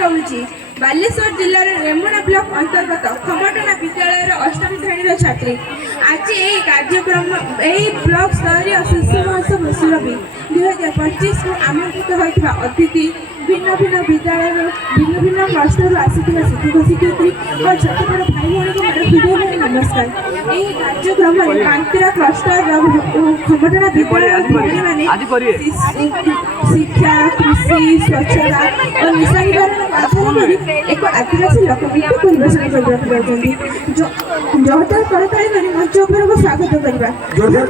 कहुची Baleshwar जिल्लार Remuna block अंतर्गत खमटना विद्यालय अष्टम श्रेणी छात्री आज यही कार्यक्रम यही ब्लॉक स्तरीय शिशु महोत्सव सुरभि 2025 को आमंत्रित होता अतिथि भिन्न भिन्न विद्यालय भिन्न भिन्न क्लस्टर आसिथिबा शिक्षक शिक्षयित्री और छोट बड़ भाई भौणी को मोर हृदय नमस्कार। यही कार्यक्रम में कांतिरा क्लस्टर खमटना विद्यालय भौणी माने शिक्षा कृषि स्वच्छता और निशा निवारण आधार कर एक आदिवासी लोकगीत परिवेशन करते जोरदार करताली माने मंच पर स्वागत करबा। जोरदार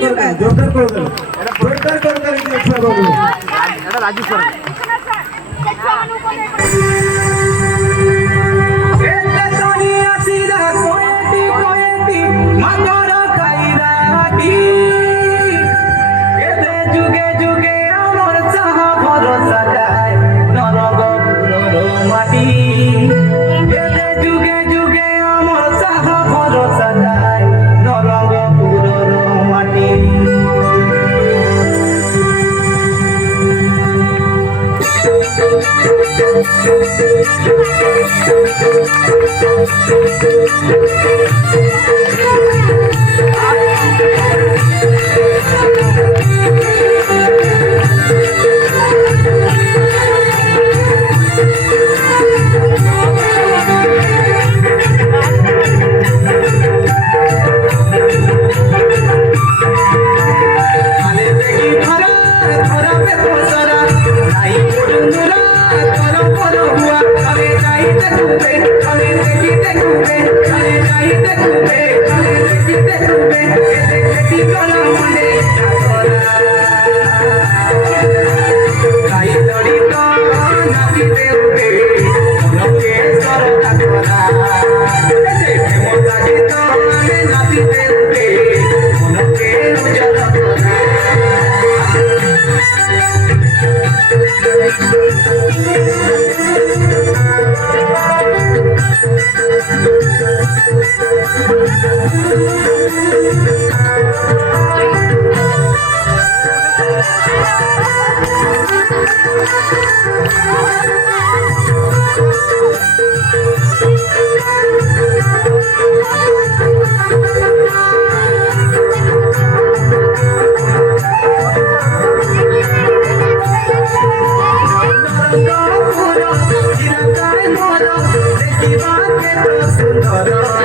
सुंदर